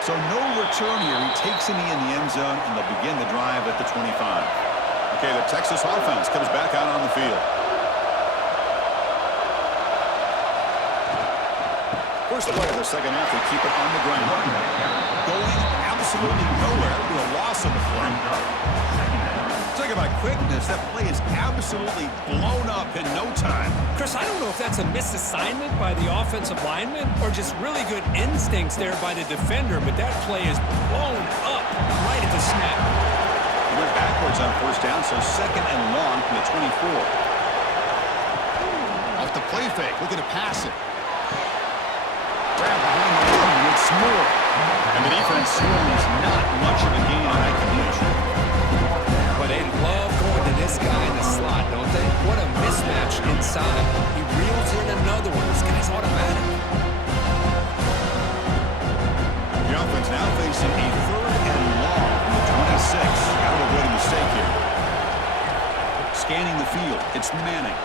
So no return here. He takes it in the end zone, and they'll begin the drive at the 25. Okay, the Texas offense comes back out on the field. First play of the second half, they keep it on the ground. Going absolutely nowhere to a loss of the play. Talk about quickness. That play is absolutely blown up in no time. Chris, I don't know if that's a misassignment by the offensive lineman or just really good instincts there by the defender, but that play is blown up right at the snap. He went backwards on first down, so second and long from the 24. Off the play fake, looking to pass it. Grab behind the line, it's more. And the defense swarms not much of a gain on that completion. But they love going to this guy in the slot, don't they? What a mismatch inside. He reels in another one. This guy's automatic. The offense now facing a third and long from the 26. Got to avoid a mistake here. Scanning the field. It's Manning.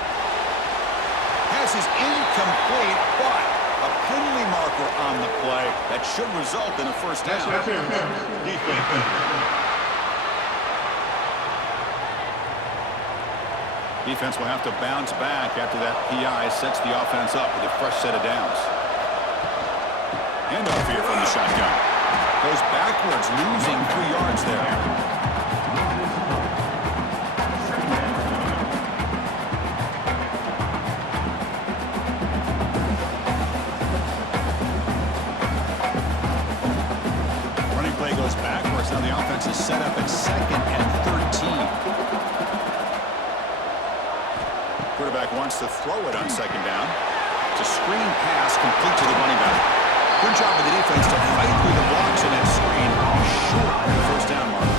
Pass is incomplete, but a penalty marker on the play that should result in a first down. Defense will have to bounce back after that PI sets the offense up with a fresh set of downs. Handoff here from the shotgun. Goes backwards, losing 3 yards there. Now the offense is set up at 2nd and 13. Quarterback wants to throw it on 2nd down. It's a screen pass complete to the running back. Good job of the defense to fight through the blocks in that screen. Short of the first down mark.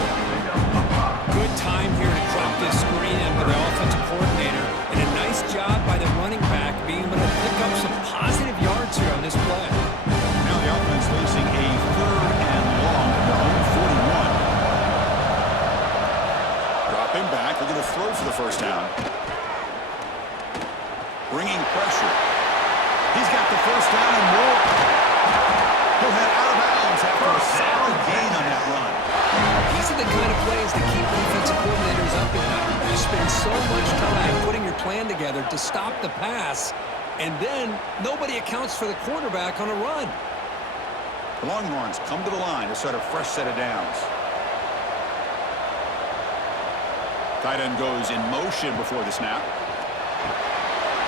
Good time here to drop this screen in for the offensive coordinator. And a nice job by the running back being able to pick up some positive yards here on this play. Now the offense facing a third and long from their own 41. Dropping back, looking to throw for the first down. Bringing pressure. He's got the first down and more. He'll head out of bounds after a solid gain on that run. These are the kind of plays that keep defensive coordinators up at night. You spend so much time putting your plan together to stop the pass, and then nobody accounts for the quarterback on a run. The Longhorns come to the line to start a fresh set of downs. Tight end goes in motion before the snap.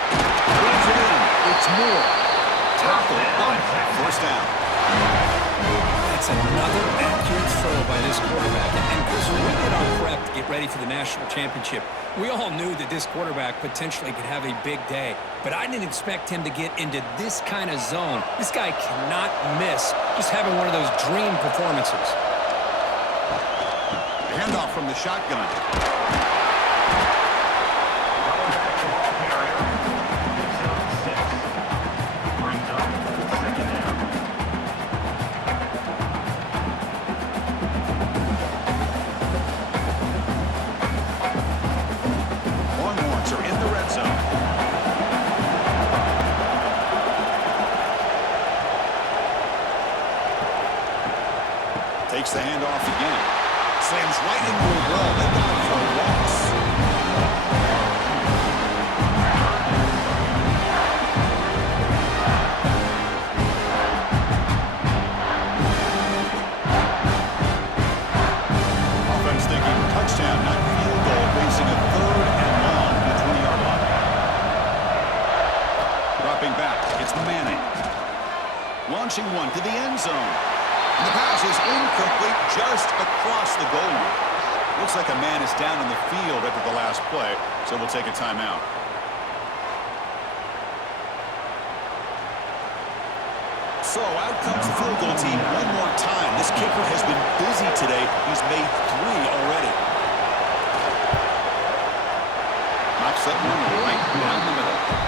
Brings it in. It's Moore. Tackle, but first down. That's another accurate throw by this quarterback. And Chris, when we did our prep to get ready for the national championship, we all knew that this quarterback potentially could have a big day. But I didn't expect him to get into this kind of zone. This guy cannot miss just having one of those dream performances. Handoff from the shotgun. Longhorns are in the red zone. Takes the handoff again. Slams right into a wall. They got it for a loss. Offense thinking touchdown, not field goal, facing a third and long from the 20-yard line. Dropping back, it's Manning. Launching one to the end zone. And the pass is incomplete just across the goal line. Looks like a man is down on the field after the last play, so we'll take a timeout. So out comes the field goal team one more time. This kicker has been busy today. He's made 3 already. Knocks that one right down the middle.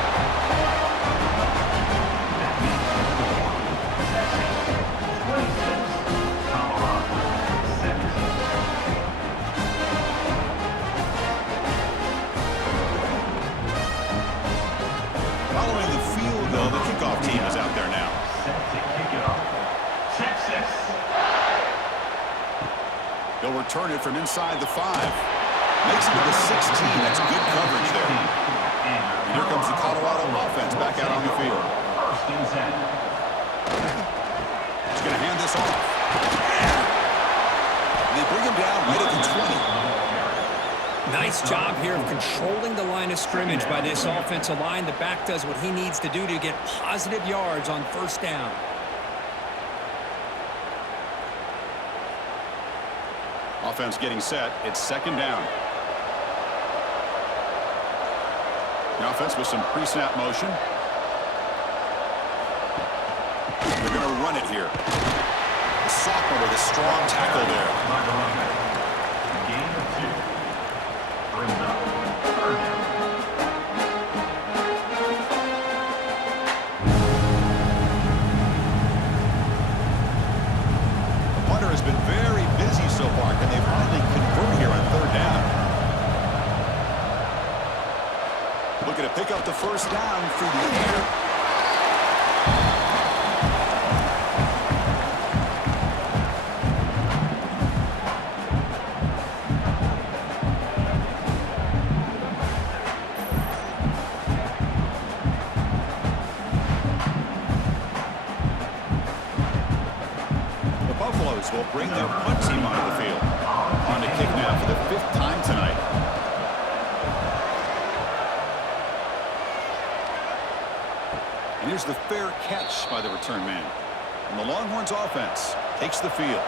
Following the field goal, the kickoff team is out there now. Set to kick it off. Texas return it from inside the 5. Makes it to the 16. That's good coverage there. And here comes the Colorado offense back out on the field. He's going to hand this off. And they bring him down right at the 20. Nice job here of controlling the line of scrimmage by this offensive line. The back does what he needs to do to get positive yards on first down. Offense getting set. It's second down. The offense with some pre-snap motion. They're going to run it here. The sophomore with a strong tackle there. Gain of 2. Brings up third down. The punter has been very busy so far. Can they finally convert here on third down? Looking to pick up the first down through the air. The Buffaloes will bring their punt team onto the field. On to kick now for the 5th time tonight. And here's the fair catch by the return man. And the Longhorns offense takes the field.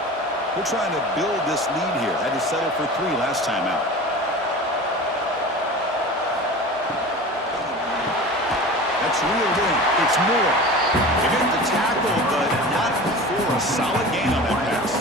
They're trying to build this lead here. Had to settle for 3 last time out. That's reeled in. It's more. They get the tackle, but not for a solid gain on that pass.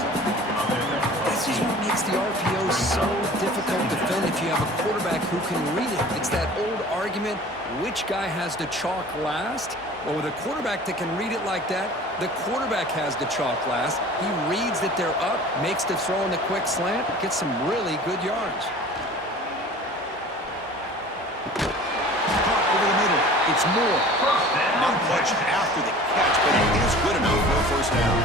This is what makes the RPO so difficult to defend if you have a quarterback who can read it. It's that old argument, which guy has the chalk last? Well, with a quarterback that can read it like that, the quarterback has the chalk last. He reads that they're up, makes the throw in the quick slant, gets some really good yards. Caught over the middle. It's more. Not much after the catch, but it is good enough for a first down.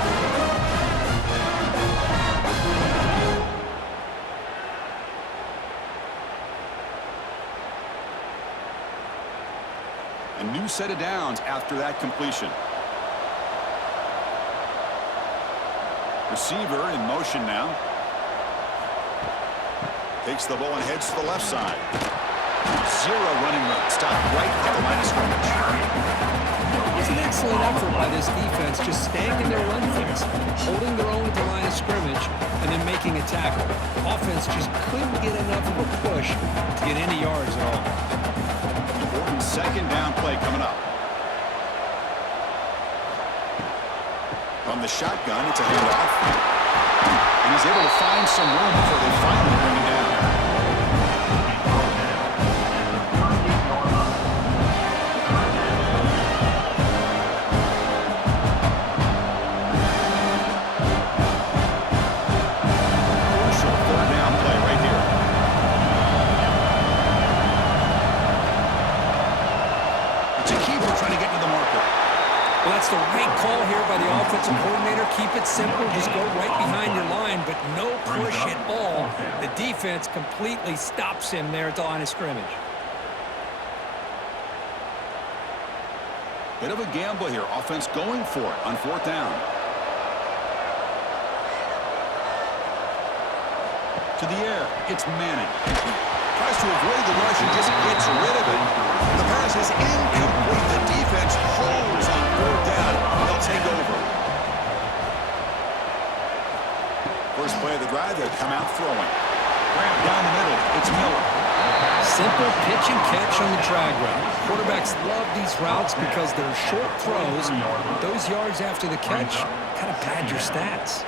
A new set of downs after that completion. Receiver in motion now. Takes the ball and heads to the left side. 0 running room. Stop right at the line of scrimmage. It was an excellent effort by this defense, just staying in their run fence, holding their own at the line of scrimmage, and then making a tackle. Offense just couldn't get enough of a push to get any yards at all. Important second down play coming up. From the shotgun, it's a handoff. And he's able to find some room before they finally bring him down. Crucial third down play right here. It's a keeper trying to get to the marker. Well, that's the right call here by the offensive coordinator. Keep it simple. Just go right behind your line, but no push at all. The defense completely stops him there at the line of scrimmage. Bit of a gamble here. Offense going for it on 4th down. To the air. It's Manning. Tries to avoid the rush and just gets rid of it. The pass is incomplete. The defense holds on 4th down. They'll take over. First play of the drive, they'll come out throwing. Down the middle, it's Miller. Simple pitch and catch on the drag route. Quarterbacks love these routes because they're short throws. Those yards after the catch kind of pad your stats.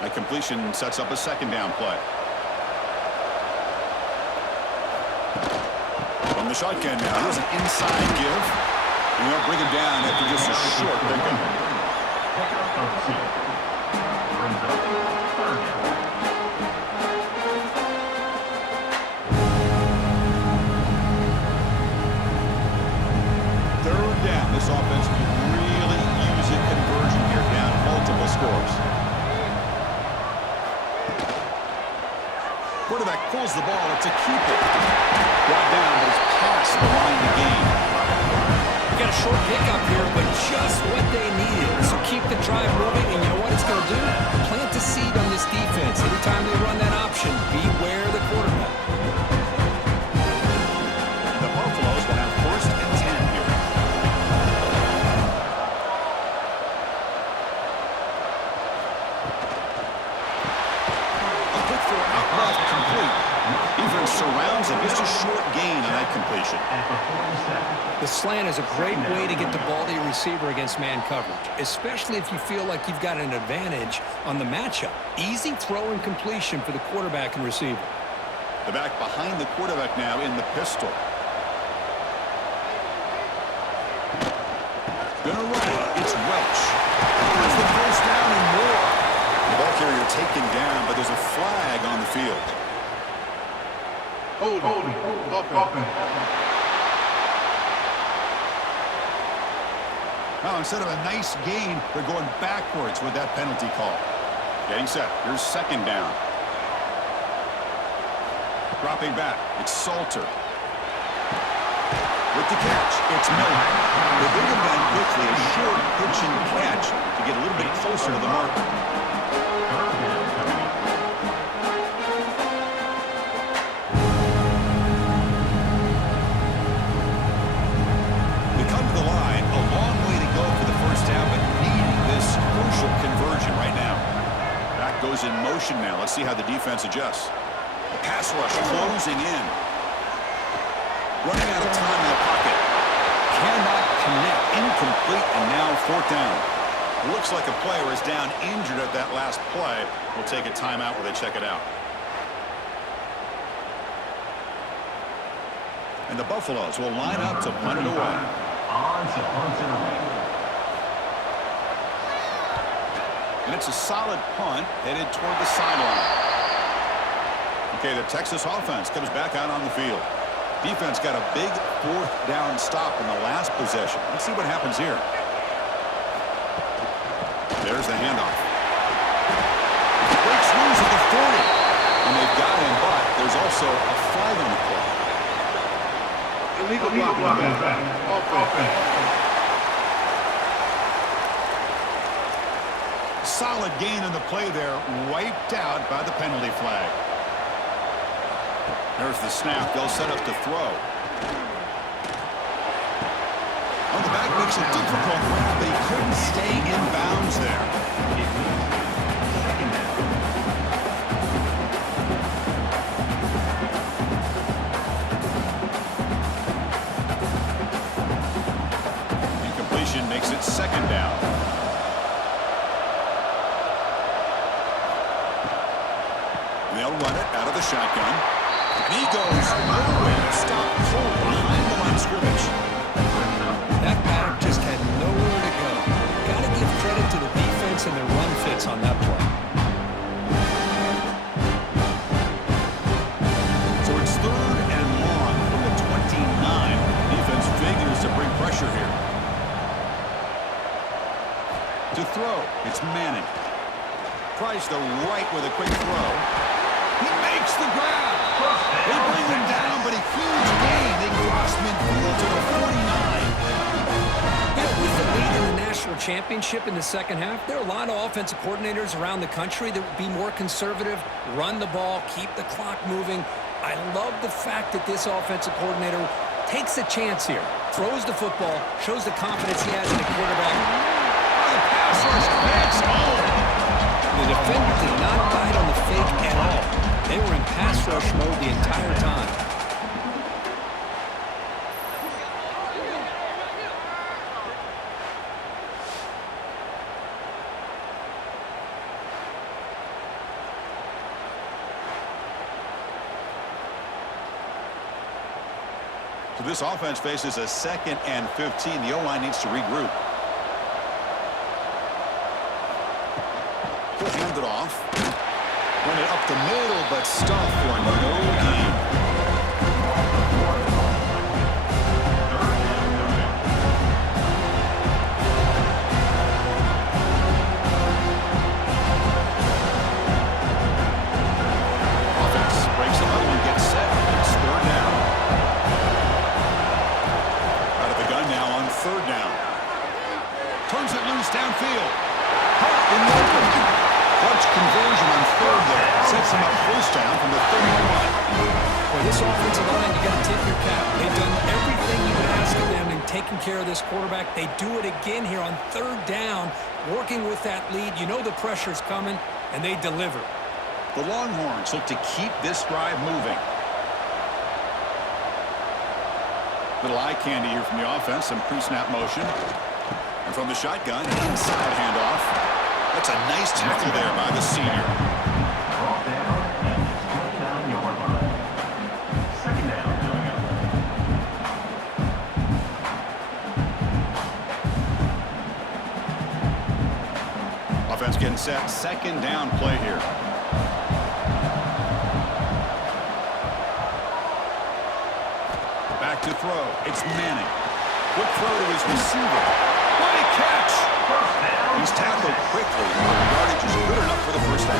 That completion sets up a second down play. From the shotgun now, here's an inside give. And they'll bring him down after just a short pickup. Brings up third down. Third down. This offense can really use it converting quarterback pulls the ball. It's a keeper. Brought down, but it's past the line to gain. You got a short pickup here, but just what they needed. So keep the drive moving, and you know what it's going to do? Plant a seed on this defense. Anytime they run that option, beware the quarterback. The Buffaloes will have 1st and 10 here. A quick throw out left, complete. Defense surrounds him. Just a short gain on that completion. At the 47. The slant is a great way to get the ball to your receiver against man coverage, especially if you feel like you've got an advantage on the matchup. Easy throw and completion for the quarterback and receiver. The back behind the quarterback now in the pistol. Gonna run it. It's Welch. There's the first down and more. The ball carrier taken down, but there's a flag on the field. Holding. Now, instead of a nice gain, they're going backwards with that penalty call. Getting set. Here's 2nd down. Dropping back. It's Salter. With the catch, it's Miller. They bring him down quickly. A short pitch and catch to get a little bit closer to the marker. They come to the line. A long way to go for the first down, but needing this crucial conversion right now. Back goes in motion now. Let's see how the defense adjusts. The pass rush closing in. Running out of time in the pocket. Cannot connect. Incomplete, and now 4th down. Looks like a player is down injured at that last play. We'll take a timeout while they check it out. And the Buffaloes will line up to punt it away. On to punt it away. And it's a solid punt headed toward the sideline. Okay, the Texas offense comes back out on the field. Defense got a big 4th down stop in the last possession. Let's see what happens here. There's the handoff. Breaks loose at the 40. And they've got him, but there's also a flag on the play. Illegal block. Offense. Solid gain on the play there, wiped out by the penalty flag. There's the snap. They'll set up to throw. On the back makes it difficult. They couldn't stay in bounds there. Incompletion makes it 2nd down. They'll run it out of the shotgun. And he goes nowhere. Stop cold behind the line of scrimmage. That back just had nowhere to go. Got to give credit to the defense and their run fits on that play. So it's 3rd and long from the 29. Defense figures to bring pressure here. To throw, it's Manning. Tries the right with a quick throw. He makes the grab. They bring him down, but a huge gain. They cross midfield to the 49. With the lead in the national championship in the second half, there are a lot of offensive coordinators around the country that would be more conservative, run the ball, keep the clock moving. I love the fact that this offensive coordinator takes a chance here, throws the football, shows the confidence he has in the quarterback. The pass rush backs home. The defender did not bite on the fake at all. They were in pass rush mode the entire time. So this offense faces a 2nd and 15. The O-line needs to regroup. He'll hand it off. Run it up the middle, but stuff for no gain. taking care of this quarterback. They do it again here on third down, working with that lead. You know the pressure's coming, and they deliver. The Longhorns look to keep this drive moving. Little eye candy here from the offense, some pre-snap motion. And from the shotgun, an inside handoff. That's a nice tackle there by the senior. Ball down and 29-yard line. Second down coming up. Offense getting set. Second down play here. Back to throw. It's Manning. Quick throw to his receiver. What a catch! He's tackled quickly. Yardage is good enough for the first down.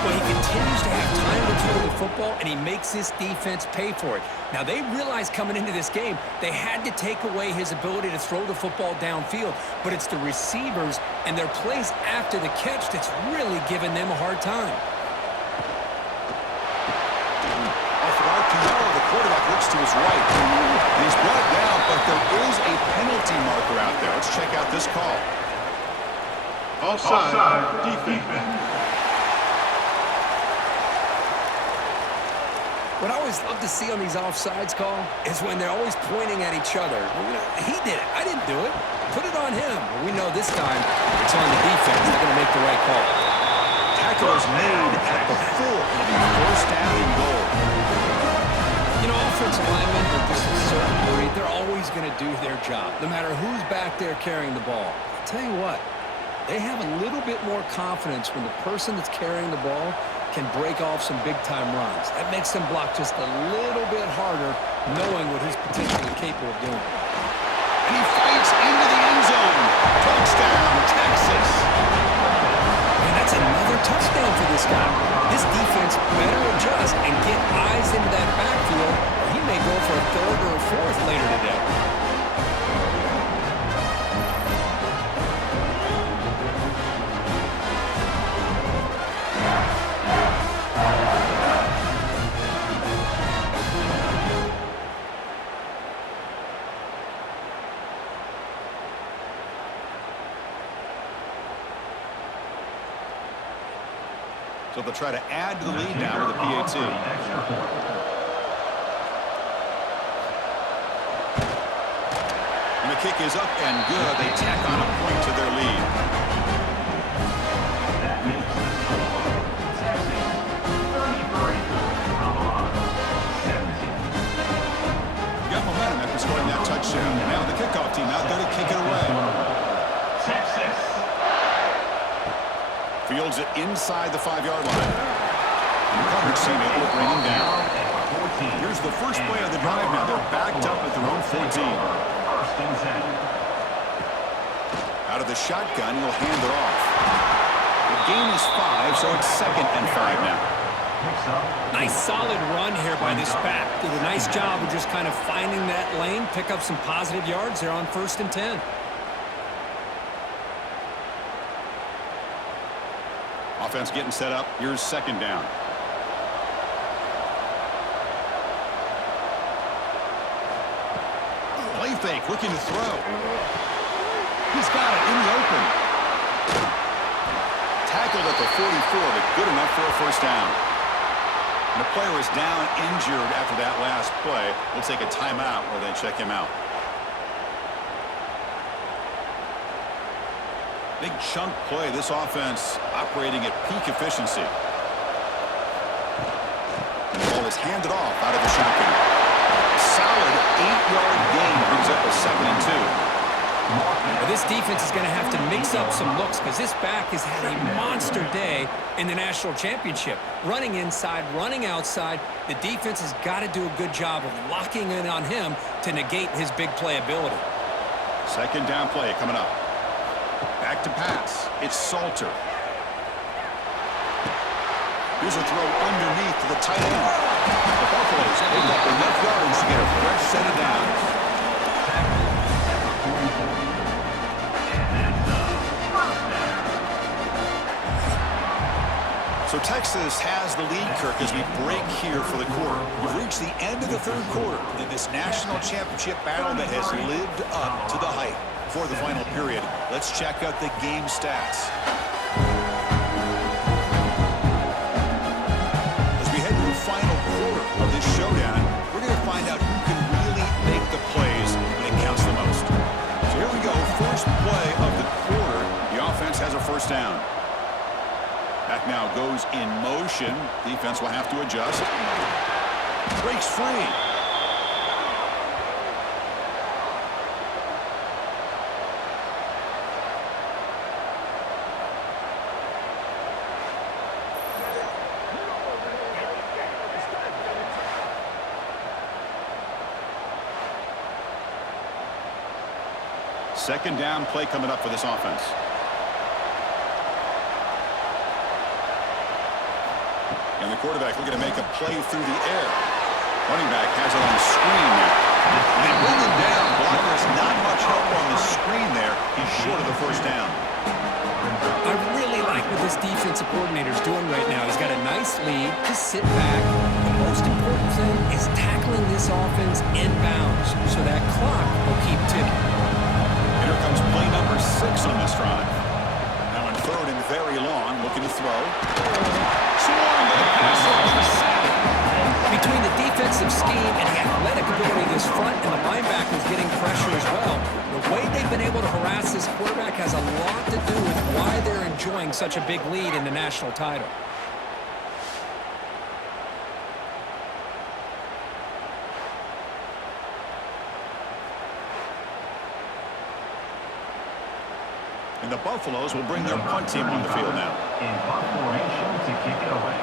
Well, he continues to have time to throw the football, and he makes this defense pay for it. Now, they realized coming into this game they had to take away his ability to throw the football downfield, but it's the receivers and their plays after the catch that's really giving them a hard time. Off of RPO, the quarterback looks to his right. He's brought down, but there is a penalty marker out there. Let's check out this call. Offside defense. What I always love to see on these offsides call is when they're always pointing at each other. Well, you know, he did it. I didn't do it. Put it on him. Well, we know this time it's on the defense. They're going to make the right call. Tackle is made at the 4. It'll be first down and goal. You know, offensive linemen are just a certain breed. They're always going to do their job, no matter who's back there carrying the ball. I'll tell you what, they have a little bit more confidence when the person that's carrying the ball can break off some big-time runs. That makes them block just a little bit harder, knowing what he's potentially capable of doing. And he fights into the end zone. Touchdown, Texas. And that's another touchdown for this guy. This defense better adjust and get eyes into that backfield, or he may go for a third or a fourth later today. So they'll try to add to the lead now with the PAT. And the kick is up and good. They tack on a point to their lead. That makes the score Texas 33, Colorado 17. Got momentum after scoring that touchdown. Now the kickoff team out there to kick it away. Texas. Fields it inside the 5-yard line. And the coverage team able to bring him down. Here's the first play of the drive now. They're backed up at their own 14. First and 10. Out of the shotgun, he'll hand it off. The gain is 5, so it's 2nd and 5 now. Nice solid run here by this back. Did a nice job of just kind of finding that lane, pick up some positive yards there on 1st and 10. Offense getting set up. Here's 2nd down. Play fake, looking to throw. He's got it in the open. Tackled at the 44, but good enough for a first down. And the player is down injured after that last play. We'll take a timeout while they check him out. Big chunk play. This offense operating at peak efficiency. And the ball is handed off out of the shotgun. A solid 8-yard gain brings up a 2nd and 2. Well, this defense is going to have to mix up some looks because this back has had a monster day in the national championship. Running inside, running outside. The defense has got to do a good job of locking in on him to negate his big play ability. 2nd down play coming up. Back to pass. It's Salter. Here's a throw underneath to the tight end. The Buffaloes pick up enough yards to get a fresh set of downs. So Texas Texas has the lead, Kirk, as we break here for the quarter. We've reached the end of the third quarter in this national championship battle that has lived up to the hype. For the final period, let's check out the game stats. As we head to the final quarter of this showdown, we're going to find out who can really make the plays when it counts the most. So here we go, first play of the quarter. The offense has a first down. Back now goes in motion. Defense will have to adjust. Breaks free. Second down play coming up for this offense. And the quarterback looking to make a play through the air. Running back has it on the screen now. They bring him down. Blocker's not much help on the screen there. He's short of the first down. I really like what this defensive coordinator is doing right now. He's got a nice lead. Just sit back. The most important thing is tackling this offense inbounds so that clock will keep ticking. Here comes play number 6 on this drive. Now on third and very long, looking to throw. Swarm with a pass over the center. Between the defensive scheme and the athletic ability of this front and the linebackers getting pressure as well, the way they've been able to harass this quarterback has a lot to do with why they're enjoying such a big lead in the national title. And the Buffaloes will bring their punt team on the field now. In punt formation to kick it away.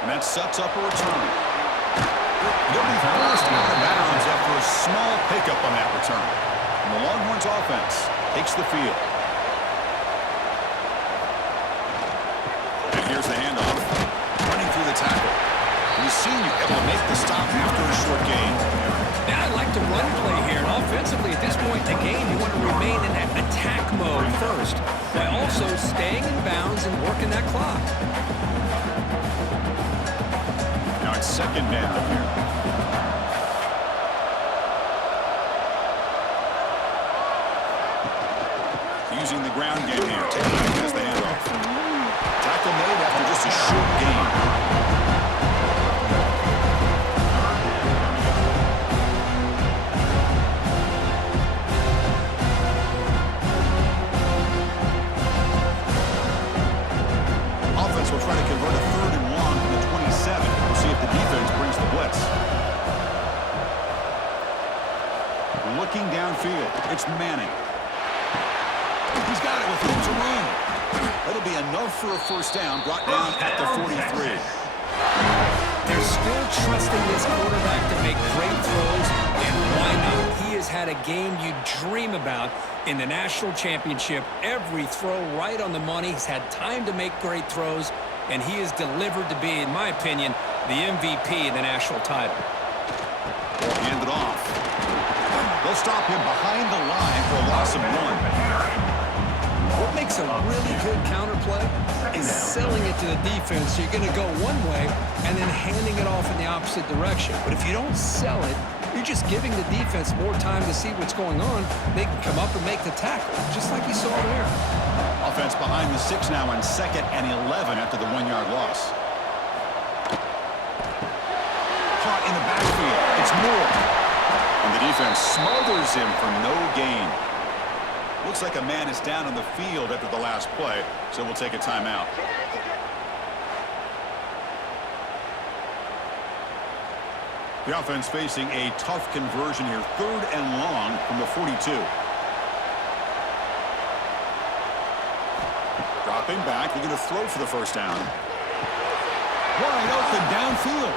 And that sets up a return. They'll be forced out of bounds after a small pickup on that return. And the Longhorns offense takes the field. And here's the handoff. Running through the tackle. And the senior able to make the stop after a short gain. Now I like the run play here. And offensively, at this point in the game, you want to remain in that attack mode first, while also staying in bounds and working that clock. Now it's second down here. Using the ground game here. Taylor has the handoff. Tackle made after just a short gain. Offense will try to convert a third and long from the 27. We'll see if the defense brings the blitz. Looking downfield, it's Manning. He's got it with room to run. That'll be enough for a first down, brought down at the 43. They're still trusting this quarterback to make great throws, and why not? He has had a game you dream about in the national championship. Every throw right on the money. He's had time to make great throws, and he is delivered to be, in my opinion, the MVP in the national title. Hand it off. They'll stop him behind the line for a loss of 1. What makes a really good counterplay is selling it to the defense. So you're going to go one way and then handing it off in the opposite direction. But if you don't sell it, you're just giving the defense more time to see what's going on. They can come up and make the tackle, just like you saw there. Offense behind the 6 now on 2nd and 11 after the 1-yard loss. Caught in the backfield. It's Moore. And the defense smothers him for no gain. Looks like a man is down on the field after the last play, so we'll take a timeout. The offense facing a tough conversion here. 3rd and long from the 42. Dropping back. They're going to throw for the first down. Wide open downfield.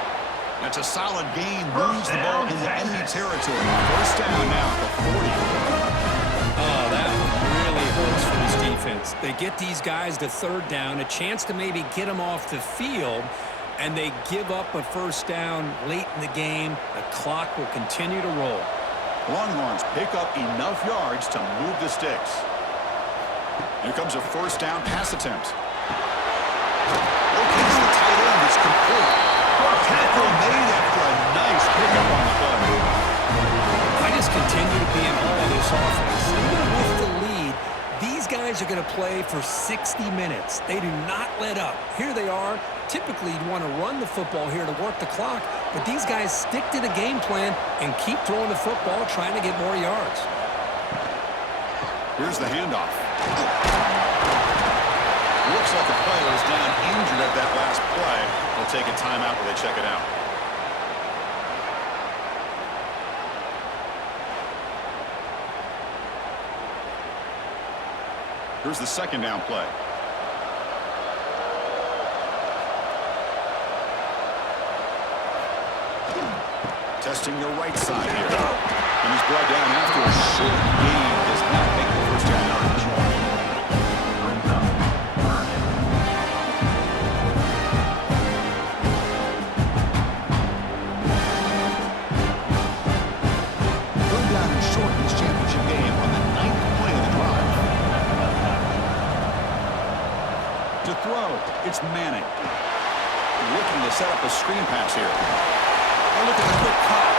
That's a solid gain. Moves the ball into enemy territory. First down now at the 40. Oh, that really hurts for this defense. They get these guys to 3rd down, a chance to maybe get them off the field, and they give up a first down late in the game. The clock will continue to roll. Longhorns pick up enough yards to move the sticks. Here comes a first down pass attempt. Locates the tight end. It's complete. Tackle made after a nice pickup on the play. I just continue to be in awe of this offense. Even with the lead, these guys are going to play for 60 minutes. They do not let up. Here they are. Typically, you'd want to run the football here to work the clock, but these guys stick to the game plan and keep throwing the football, trying to get more yards. Here's the handoff. Looks like the player is down injured at that last play. They'll take a timeout while they check it out. Here's the second down play. Testing your right side here. And he's brought down after a short gain. Does not make the first down yardage. Third down and short in this championship game on the 9th play of the drive. To throw, it's Manning. Looking to set up a screen pass here. And look at the quick cut.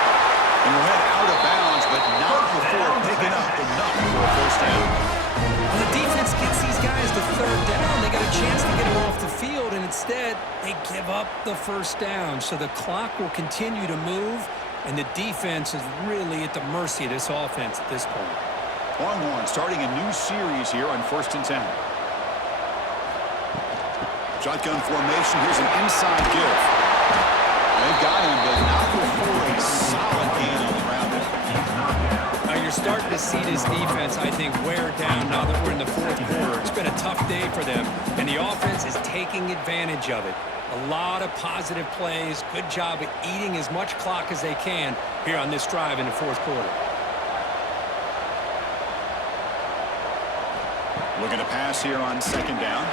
And we'll head out of bounds, but not before picking up enough for a first down. When the defense gets these guys to third down, they got a chance to get them off the field, and instead, they give up the first down. So the clock will continue to move, and the defense is really at the mercy of this offense at this point. Longhorn starting a new series here on 1st and 10. Shotgun formation. Here's an inside give. They've got him, but not before a solid gain on the ground. Now you're starting to see this defense, I think, wear down now that we're in the fourth quarter. It's been a tough day for them, and the offense is taking advantage of it. A lot of positive plays. Good job of eating as much clock as they can here on this drive in the fourth quarter. Looking to pass here on 2nd down.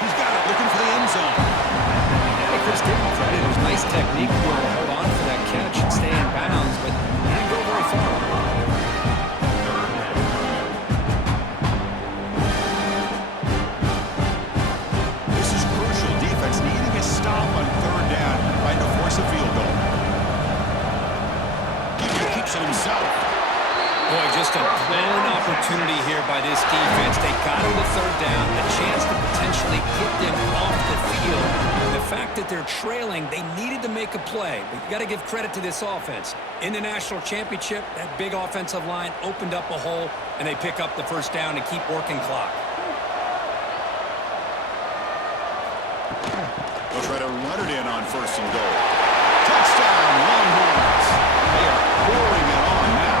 He's got it, looking for the end zone. Hey, Chris, give him credit. It was nice technique to hold on for that catch and stay in bounds, but he didn't go very far. This is crucial. Defense needing a stop on 3rd down, trying to force a field goal. He keeps it himself. Boy, just a blown opportunity here by this defense. They got him to 3rd down, a chance to potentially get them off the field. The fact that they're trailing, they needed to make a play. But you got to give credit to this offense. In the national championship, that big offensive line opened up a hole, and they pick up the first down and keep working clock. They'll try to run it in on 1st and goal. Touchdown, Longhorns. They are pouring it on now.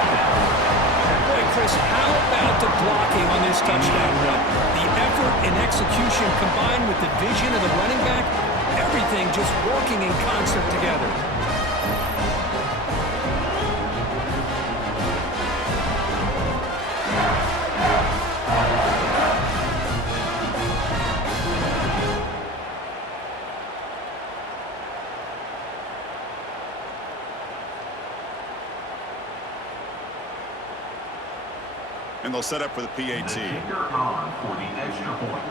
Boy, Chris, how about the blocking on this touchdown run? The effort and execution combined with the vision of the running back, everything just working in concert together. And they'll set up for the PAT. The kicker on for the extra point.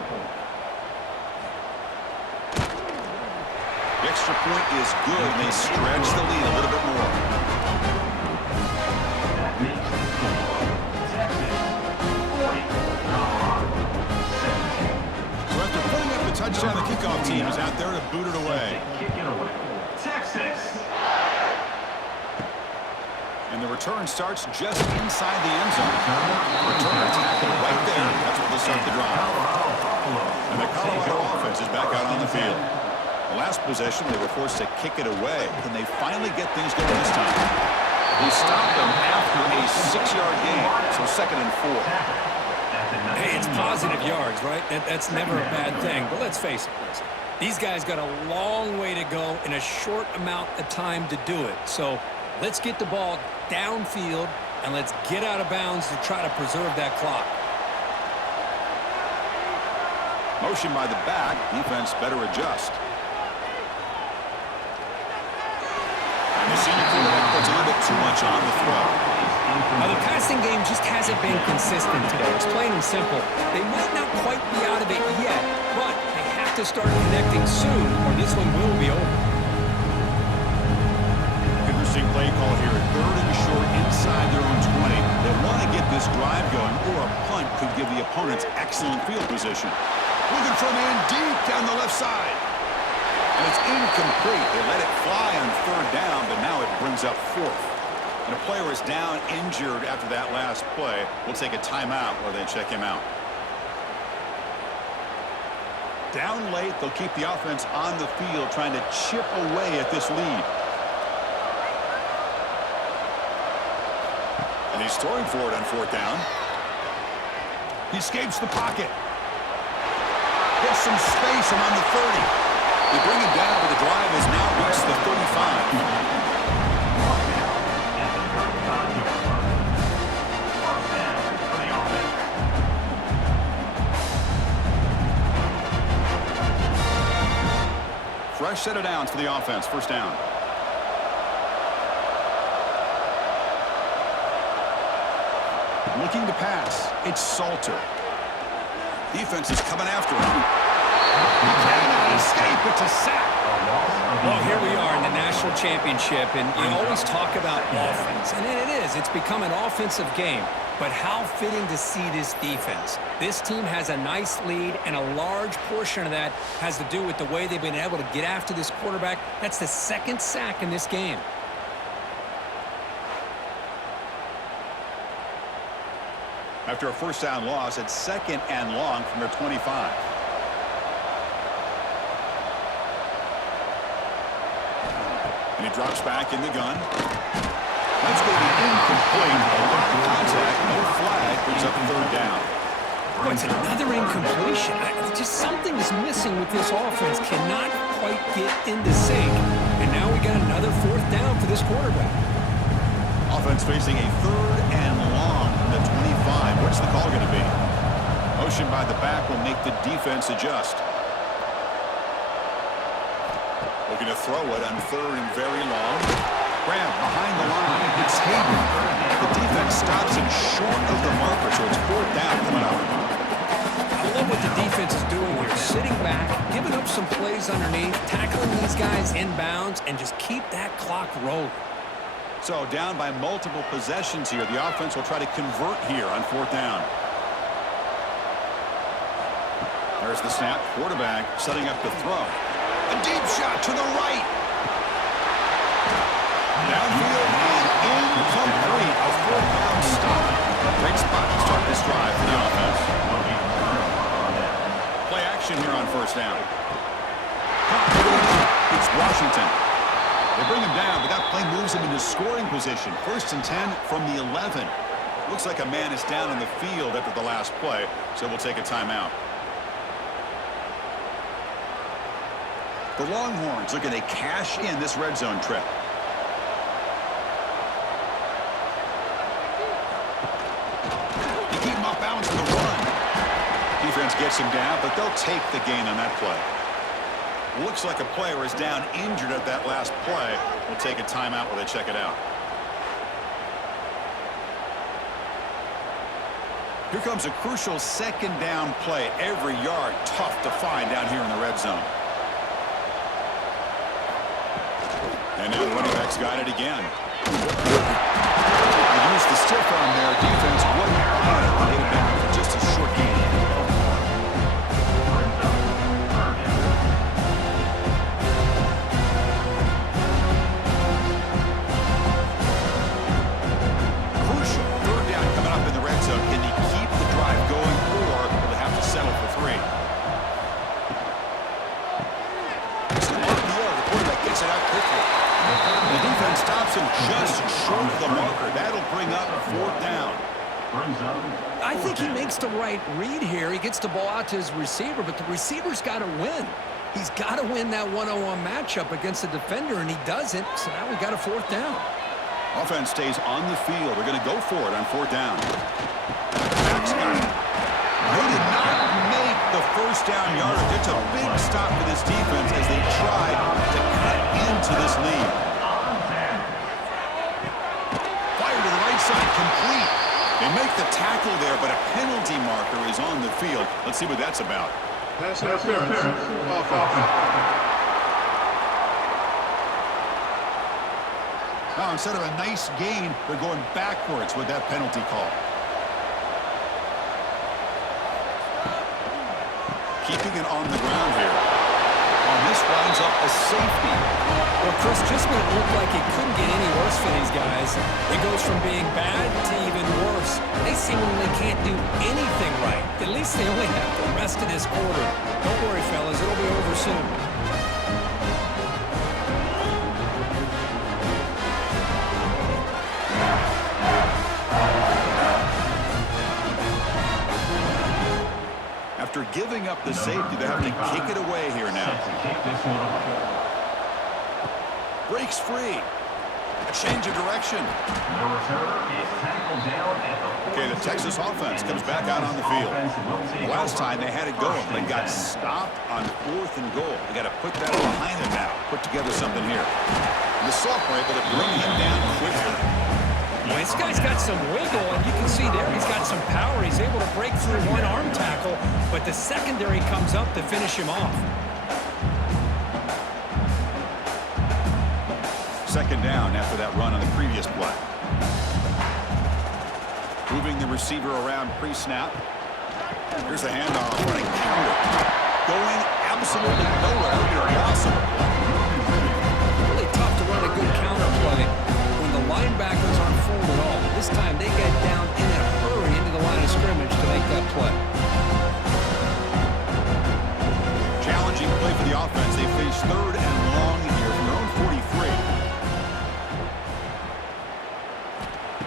The extra point is good, and they stretch the lead a little bit more. That makes the score Texas 40, Colorado 17. So after putting up the touchdown, the kickoff team is out there to boot it away. Kick it away. Texas. And the return starts just inside the end zone. Return tackle right there. That's where they'll start the drive. And the Colorado offense is back out on the field. The last possession, they were forced to kick it away. Can they finally get things going this time? He stopped them after a 6-yard gain. So 2nd and 4. Hey, it's positive yards, right? That's never a bad thing. But let's face it, Chris. These guys got a long way to go in a short amount of time to do it. So let's get the ball downfield, and let's get out of bounds to try to preserve that clock. Motion by the back. Defense better adjust. And the senior quarterback puts a little bit too much on the throw. Now, the passing game just hasn't been consistent today. It's plain and simple. They might not quite be out of it yet, but they have to start connecting soon, or this one will be over. Interesting play call here. 3rd and short inside their own 20. They want to get this drive going, or a punt could give the opponents excellent field position. Looking for a man deep down the left side. And it's incomplete. They let it fly on 3rd down, but now it brings up 4th. And a player is down injured after that last play. We'll take a timeout while they check him out. Down late, they'll keep the offense on the field trying to chip away at this lead. And he's throwing for it on 4th down. He escapes the pocket. Gets some space around the 30. They bring him down, but the drive has now reached the 35. Fresh set of downs for the offense. 1st down. Looking to pass. It's Salter. Defense is coming after him. He cannot escape. It's a sack. Well, here we are in the national championship, and you always talk about offense, and it is. It's become an offensive game. But how fitting to see this defense. This team has a nice lead, and a large portion of that has to do with the way they've been able to get after this quarterback. That's the 2nd sack in this game. After a 1st down loss, it's 2nd and long from their 25. And he drops back in the gun. That's going to be incomplete. A lot of contact, no flag, brings up 3rd down. Oh, it's another incompletion. Just something is missing with this offense. Cannot quite get into sync. And now we got another 4th down for this quarterback. Offense facing a 3rd and long from the 25. What's the call going to be? Motion by the back will make the defense adjust. Looking to throw it on 3rd and very long. Grab behind the line. It's Hayden. The defense stops him short of the marker, so it's 4th down coming up. I love what the defense is doing here. Sitting back, giving up some plays underneath, tackling these guys inbounds, and just keep that clock rolling. So down by multiple possessions here. The offense will try to convert here on 4th down. There's the snap. Quarterback setting up the throw. A deep shot to the right. Downfield and incomplete. A 4th down stop. Great spot to start this drive for the offense. Play action here on 1st down. It's Washington. They bring him down, but that play moves him into scoring position. 1st and 10 from the 11. Looks like a man is down on the field after the last play, so we'll take a timeout. The Longhorns looking to cash in this red zone trip. You keep him off balance for the run. Defense gets him down, but they'll take the gain on that play. Looks like a player is down injured at that last play. We'll take a timeout while they check it out. Here comes a crucial 2nd down play. Every yard tough to find down here in the red zone. And now the running back's got it again. They used the stiff arm there. Defense wouldn't buy it. They get it down for just a short gain. Crucial 3rd down coming up in the red zone. Can he keep the drive going, or will they have to settle for 3? It's an RPO. The quarterback gets it out quickly. The defense stops him just short of the marker. That'll bring up 4th down. I think he makes the right read here. He gets the ball out to his receiver, but the receiver's got to win. He's got to win that one-on-one matchup against the defender, and he doesn't. So now we got a 4th down. Offense stays on the field. They're going to go for it on 4th down. Back's got it. They did not make the 1st down yardage. It's a big stop for this defense as they try to cut into this lead. side, complete. They make the tackle there, but a penalty marker is on the field. Let's see what that's about. Pass interference. Offense. Now, instead of a nice gain, they're going backwards with that penalty call. Keeping it on the ground here. And this winds up a safety. Well, Chris, just when it looked like it couldn't get any worse for these guys, it goes from being bad to even worse. They seemingly can't do anything right. At least they only have the rest of this quarter. Don't worry, fellas. It'll be over soon. After giving up the safety, they have to kick it away here now. Breaks free. A change of direction. Okay, the Texas offense comes back out on the field. Last time they had it going, they got stopped on 4th and goal. They got to put that behind them now. Put together something here. And the Soft were able to bring him down quickly. Well, this guy's got some wiggle, and you can see there he's got some power. He's able to break through one arm tackle, but the secondary comes up to finish him off. Second down after that run on the previous play. Moving the receiver around pre-snap. Here's the handoff, running counter. Going absolutely nowhere. You're awesome. Really tough to run a good counter play when the linebackers aren't fooled at all. This time they get down in a hurry into the line of scrimmage to make that play. Challenging play for the offense. They face 3rd and long here from their own 43.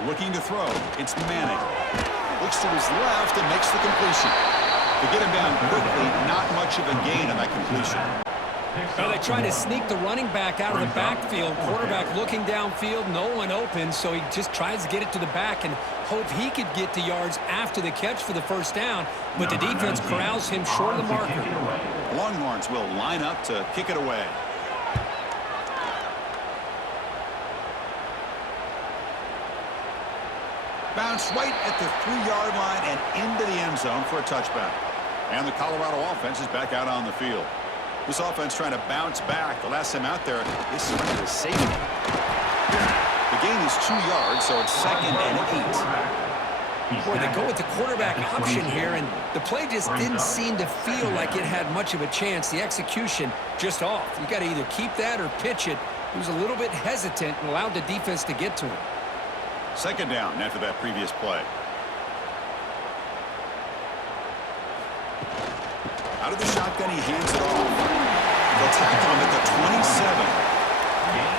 Looking to throw. It's Manning. Looks to his left and makes the completion. To get him down quickly, not much of a gain on that completion. Well, they try to sneak the running back out of the backfield. Quarterback looking downfield, no one open, so he just tries to get it to the back and hope he could get to yards after the catch for the first down, but the defense corrals him short of the marker. Longhorns will line up to kick it away. Bounce right at the 3-yard line and into the end zone for a touchback. And the Colorado offense is back out on the field. This offense trying to bounce back. The last time out there, they surrendered a safety. The gain is 2 yards, so it's 2nd and 8. Boy, they go with the quarterback option here, and the play just didn't seem to feel like it had much of a chance. The execution just off. You got to either keep that or pitch it. He was a little bit hesitant and allowed the defense to get to him. 2nd down after that previous play. Out of the shotgun, he hands it off. They'll tackle him at the 27.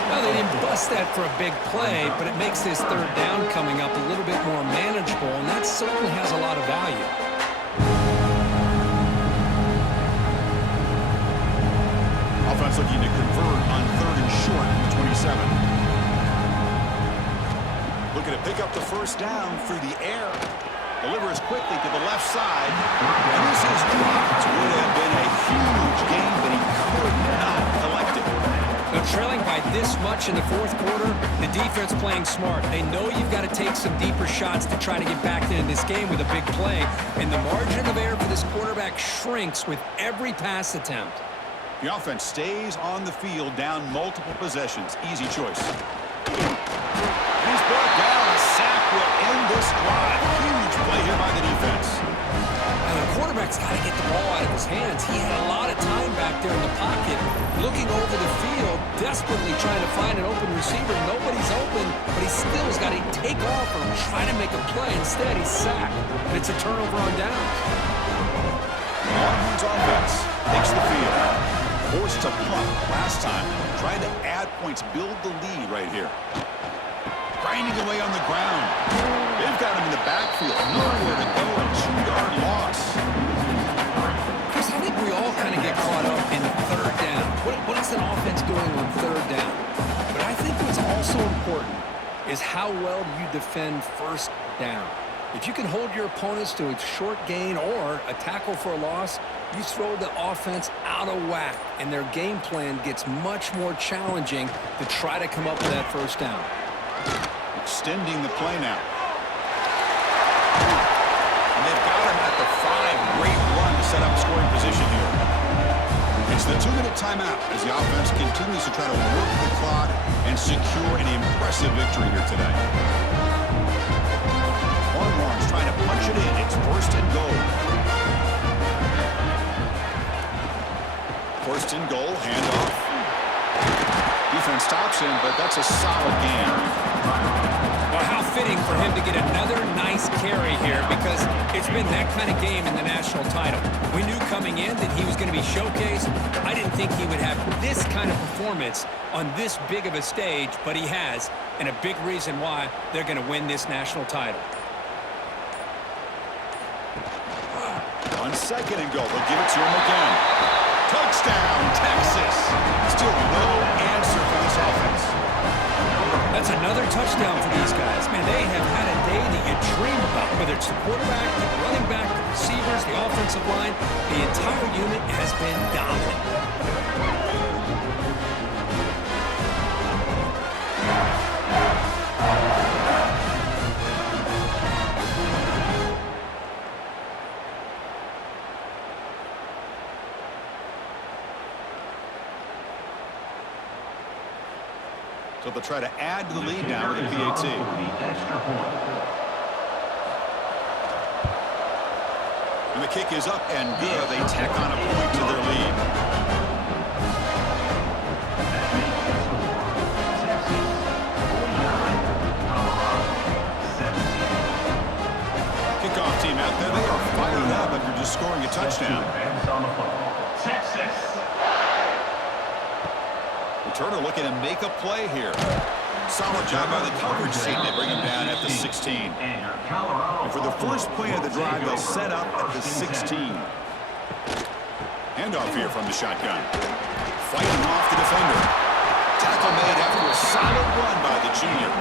Well, they didn't bust that for a big play, but it makes this 3rd down coming up a little bit more manageable, and that certainly has a lot of value. Offense looking to convert on 3rd and short from the 27. Looking to pick up the first down through the air. Delivers quickly to the left side. And this is dropped. Would have been a huge gain, but he could not collect it. Now, trailing by this much in the 4th quarter, the defense playing smart. They know you've got to take some deeper shots to try to get back into this game with a big play. And the margin of error for this quarterback shrinks with every pass attempt. The offense stays on the field down multiple possessions. Easy choice. He's brought down. A sack will end this drive. Huge play here by the defense. And the quarterback's got to get the ball out of his hands. He had a lot of time back there in the pocket, looking over the field, desperately trying to find an open receiver. Nobody's open, but he still has got to take off or try to make a play. Instead, he's sacked, and it's a turnover on downs. Longhorns offense takes the field. Forced to punt last time. Trying to add points, build the lead right here. Grinding away on the ground. They've got him in the backfield. Nowhere to go. A 2-yard loss. Chris, I think we all kind of get caught up in 3rd down. What is an offense doing on 3rd down? But I think what's also important is how well you defend 1st down. If you can hold your opponents to a short gain or a tackle for a loss, you throw the offense out of whack, and their game plan gets much more challenging to try to come up with that 1st down. The extending the play now. And they've got him at the 5. Great run to set up scoring position here. It's the 2-minute timeout as the offense continues to try to work the clock and secure an impressive victory here today. Hornwarn's trying to punch it in. It's 1st and goal. 1st and goal, handoff. Defense stops him, but that's a solid game. Well, how fitting for him to get another nice carry here, because it's been that kind of game in the national title. We knew coming in that he was going to be showcased. I didn't think he would have this kind of performance on this big of a stage, but he has, and a big reason why they're going to win this national title. On 2nd and goal, they'll give it to him again. Touchdown, Texas. Still no answer for this offense. That's another touchdown for these guys. Man, they have had a day that you dream about, whether it's the quarterback, the running back, the receivers, the offensive line. The entire unit has been dominant. So they'll try to add to the lead now with a PAT. And the kick is up and good. They tack on a point to their lead. Kickoff team out there. They are fired up after just scoring a touchdown. Texas. Turner looking to make a play here. Solid job by the coverage team. They bring him down at the 16. And for the first play of the drive, they'll set up at the 16. Handoff here from the shotgun. Fighting off the defender. Tackle made after a solid run by the junior.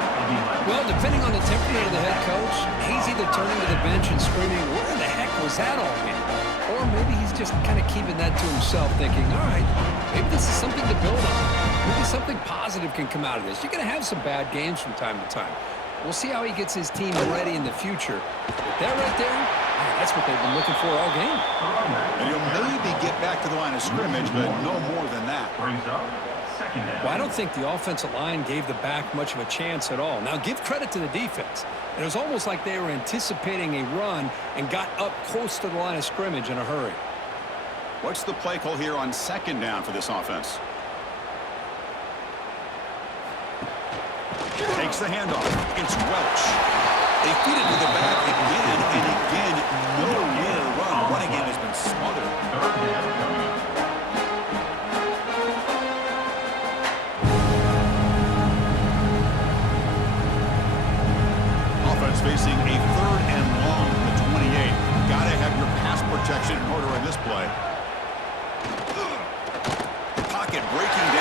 Well, depending on the temperament of the head coach, he's either turning to the bench and screaming, "Where the heck was that all mean?" Or maybe he's just kind of keeping that to himself, thinking, all right, maybe this is something to build on. Maybe something positive can come out of this. You're going to have some bad games from time to time. We'll see how he gets his team ready in the future. But that right there, man, that's what they've been looking for all game. And he'll maybe get back to the line of scrimmage, but no more than that. Well, I don't think the offensive line gave the back much of a chance at all. Now, give credit to the defense. It was almost like they were anticipating a run and got up close to the line of scrimmage in a hurry. What's the play call here on 2nd down for this offense? Takes the handoff. It's Welch. They feed it to the back again and again. Nowhere to run. The running game has been smothered. Offense facing a 3rd and long from the 28. Gotta have your pass protection in order in this play. Pocket breaking down.